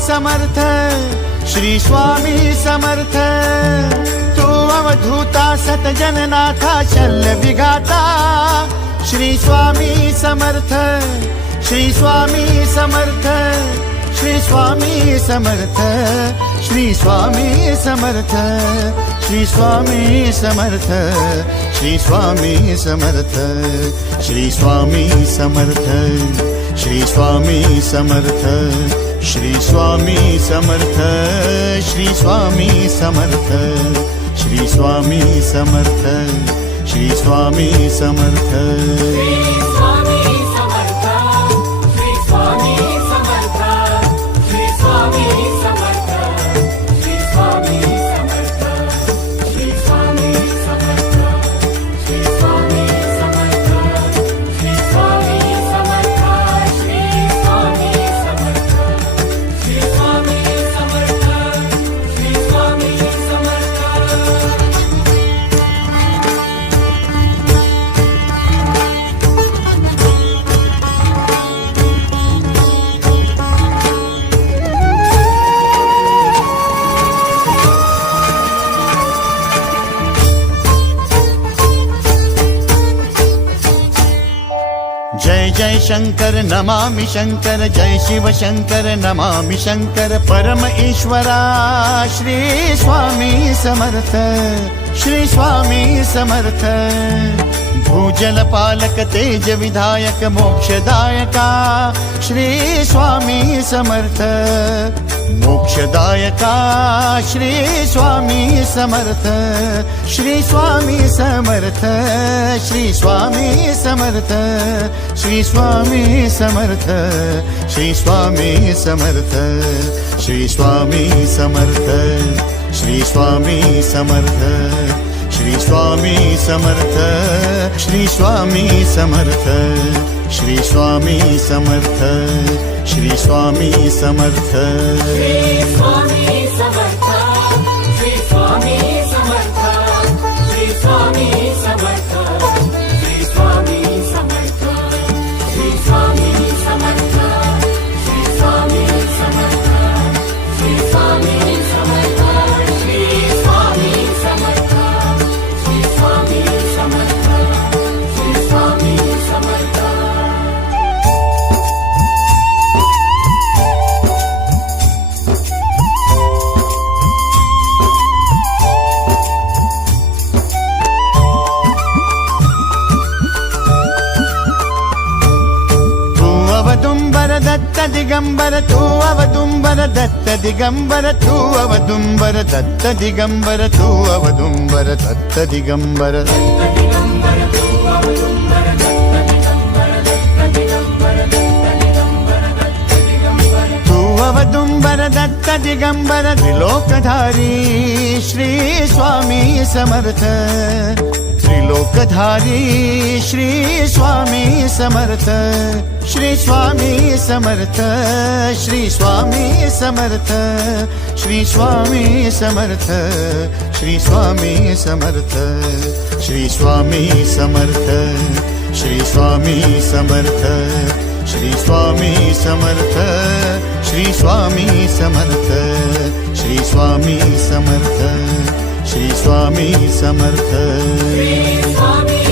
समर्थ, श्री स्वामी समर्थ। तू अवधूता सतजननाथा शल्य विघाता, श्री स्वामी समर्थ, श्री स्वामी समर्थ, श्री स्वामी समर्थ, श्री स्वामी समर्थ, श्री स्वामी समर्थ, श्री स्वामी समर्थ, श्री स्वामी समर्थ, श्री स्वामी समर्थ, श्री स्वामी समर्थ, श्री स्वामी समर्थ, श्री स्वामी समर्थ, श्री स्वामी समर्थ। जय जय शंकर नमामि शंकर, जय शिव शंकर नमामि शंकर। परम ईश्वरा श्री स्वामी समर्थ, श्री स्वामी समर्थ। भूजल पालक तेज विधायक मोक्षदायका, श्री स्वामी समर्थ, मोक्षदायका श्री स्वामी समर्थ, श्री स्वामी समर्थ, श्री स्वामी समर्थ, श्री स्वामी समर्थ, श्री स्वामी समर्थ, श्री स्वामी समर्थ, श्री स्वामी समर्थ, श्री स्वामी समर्थ, श्री स्वामी समर्थ, श्री स्वामी समर्थ, श्री स्वामी समर्थ। श्री स्वामी समर्थ, श्री स्वामी समर्थ, श्री स्वामी समर्थ, श्री स्वामी समर्थ, श्री स्वामी समर्थ, श्री स्वामी समर्थ, श्री स्वामी समर्थ, श्री स्वामी समर्थ, श्री स्वामी समर्थ, श्री स्वामी समर्थ। दत्त दिगंबर तू अवदुंबर दत्त दिगंबर तू अवदुंबर दत्त दिगंबर तू अवदुंबर दत्त दिगंबर। तू अवदुंबर दत्त दिगंबर त्रिलोकधारी श्री स्वामी समर्थ, त्रिलोकधारी श्री स्वामी समर्थ, श्री स्वामी समर्थ, श्री स्वामी समर्थ, श्री स्वामी समर्थ, श्री स्वामी समर्थ, श्री स्वामी समर्थ, श्री स्वामी समर्थ, श्री स्वामी समर्थ, श्री स्वामी समर्थ, श्री स्वामी समर्थ, श्री स्वामी समर्थ। श्री स्वामी